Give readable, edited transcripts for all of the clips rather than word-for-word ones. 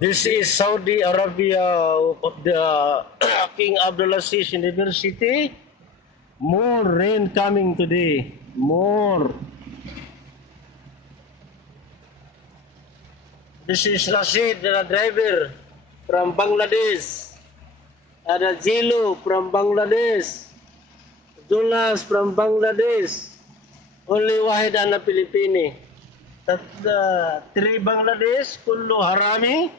This is Saudi Arabia of the King Abdullazis University. More rain coming today. More. This is Rashid, the driver from Bangladesh. Ada Jilu from Bangladesh. Jonas from Bangladesh. Only Wahid ana Pilipini. Three Bangladesh, kullu harami.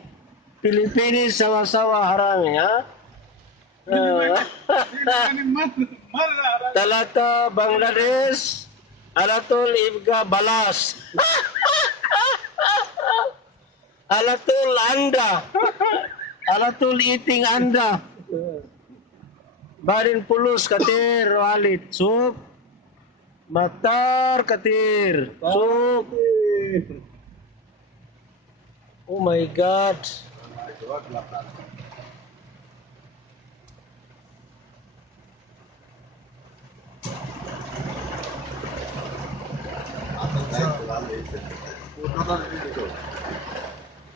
Pilipini sama-sama harami, ha? Talata Bangladesh, Alatul Ibga Balas. Alatul Anda. Alatul eating Anda. Barin pulus katir walid sup. Matar katir sup. Oh my God.